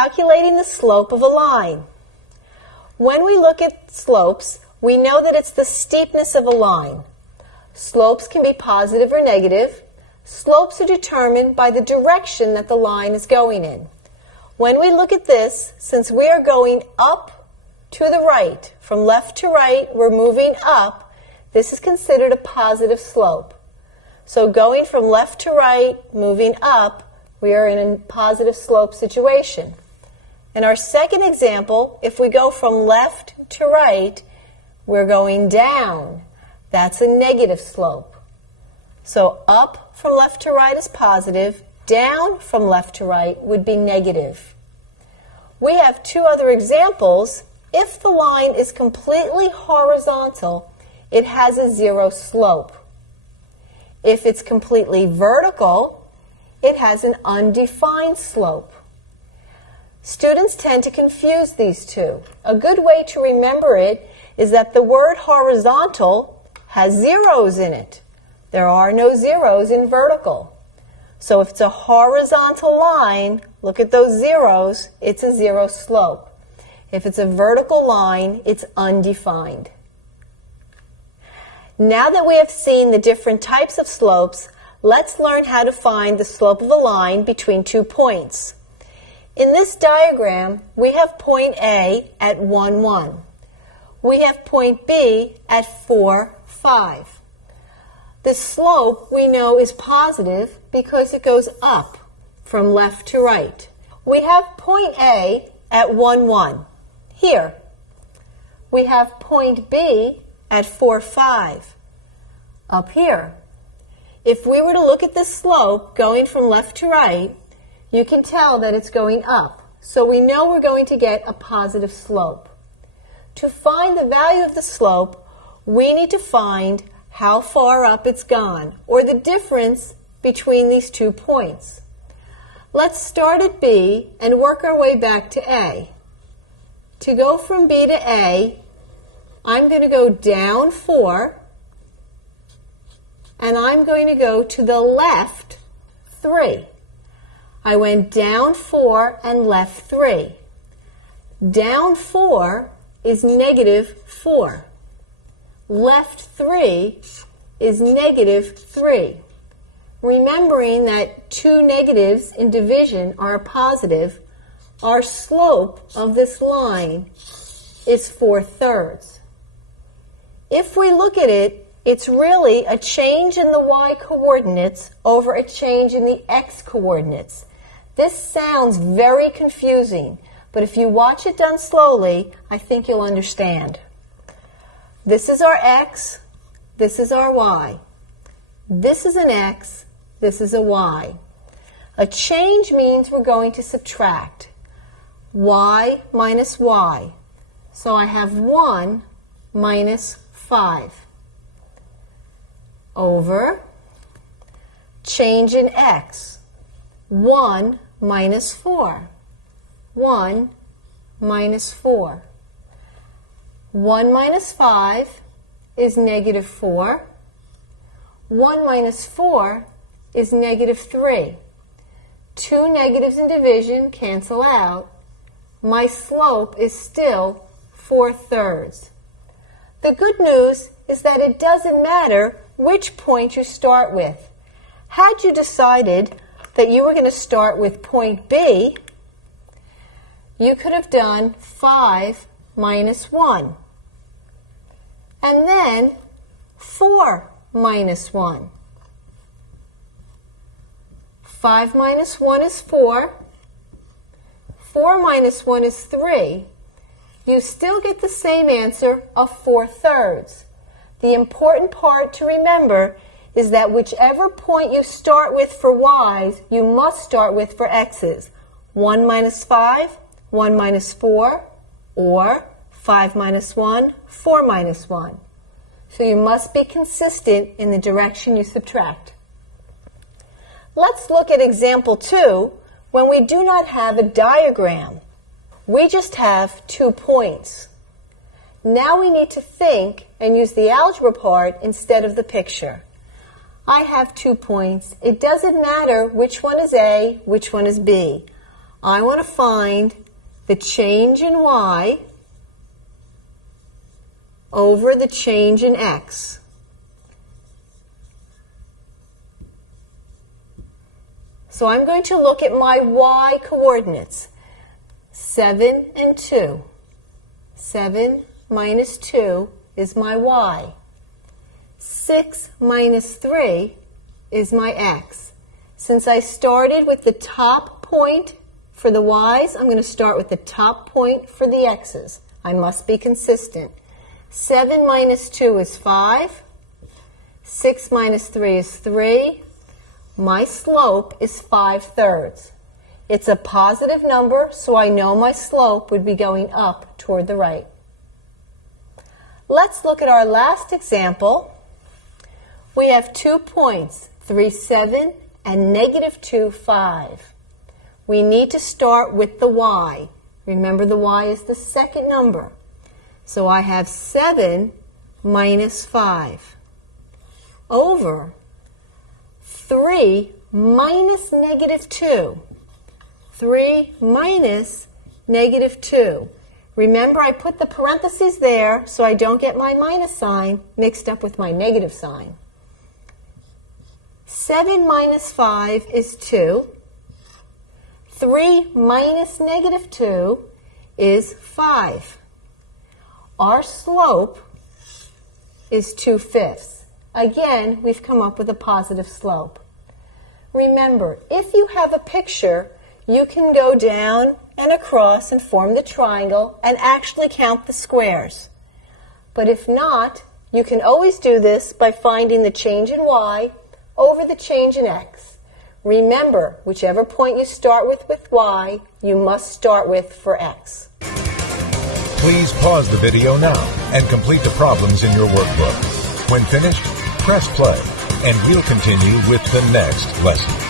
calculating the slope of a line. When we look at slopes, we know that it's the steepness of a line. Slopes can be positive or negative. Slopes are determined by the direction that the line is going in. When we look at this, since we are going up to the right, from left to right, we're moving up, this is considered a positive slope. So going from left to right, moving up, we are in a positive slope situation. In our second example, if we go from left to right, we're going down. That's a negative slope. So up from left to right is positive, down from left to right would be negative. We have two other examples. If the line is completely horizontal, it has a zero slope. If it's completely vertical, it has an undefined slope. Students tend to confuse these two. A good way to remember it is that the word horizontal has zeros in it. There are no zeros in vertical. So if it's a horizontal line, look at those zeros, it's a zero slope. If it's a vertical line, it's undefined. Now that we have seen the different types of slopes, let's learn how to find the slope of a line between 2 points. In this diagram, we have point A at 1, 1. We have point B at 4, 5. The slope we know is positive because it goes up from left to right. We have point A at 1, 1. Here. We have point B at 4, 5. Up here. If we were to look at this slope going from left to right, you can tell that it's going up. So we know we're going to get a positive slope. To find the value of the slope, we need to find how far up it's gone, or the difference between these 2 points. Let's start at B and work our way back to A. To go from B to A, I'm going to go down 4, and I'm going to go to the left 3. I went down 4 and left 3. Down 4 is negative 4. Left 3 is negative 3. Remembering that 2 negatives in division are a positive, our slope of this line is 4/3. If we look at it, it's really a change in the y coordinates over a change in the x coordinates. This sounds very confusing, but if you watch it done slowly, I think you'll understand. This is our x, this is our y. This is an x, this is a y. A change means we're going to subtract. Y minus y. So I have 1 minus 5 over change in x. 1 minus 4. 1 minus 4. 1 minus 5 is negative 4. 1 minus 4 is negative 3. 2 negatives in division cancel out. My slope is still 4/3. The good news is that it doesn't matter which point you start with. Had you decided that you were going to start with point B, you could have done 5 minus 1. And then 4 minus 1. 5 minus 1 is 4. 4 minus 1 is 3. You still get the same answer of 4/3. The important part to remember is that whichever point you start with for y's, you must start with for x's. 1 minus 5, 1 minus 4, or 5 minus 1, 4 minus 1. So you must be consistent in the direction you subtract. Let's look at example 2 when we do not have a diagram. We just have 2 points. Now we need to think and use the algebra part instead of the picture. I have 2 points. It doesn't matter which one is A, which one is B. I want to find the change in y over the change in x. So I'm going to look at my y coordinates. 7 and 2. 7 minus 2 is my y. 6 minus 3 is my x. Since I started with the top point for the y's, I'm going to start with the top point for the x's. I must be consistent. 7 minus 2 is 5. 6 minus 3 is 3. My slope is 5/3. It's a positive number, so I know my slope would be going up toward the right. Let's look at our last example. We have 2 points, 3, 7, and -2, 5. We need to start with the y. Remember, the y is the second number. So I have 7 minus 5 over 3 minus -2. 3 minus -2. Remember, I put the parentheses there so I don't get my minus sign mixed up with my negative sign. 7 minus 5 is 2. 3 minus -2 is 5. Our slope is 2/5. Again, we've come up with a positive slope. Remember, if you have a picture, you can go down and across and form the triangle and actually count the squares. But if not, you can always do this by finding the change in y over the change in x. Remember, whichever point you start with y, you must start with for x. Please pause the video now and complete the problems in your workbook. When finished, press play, and we'll continue with the next lesson.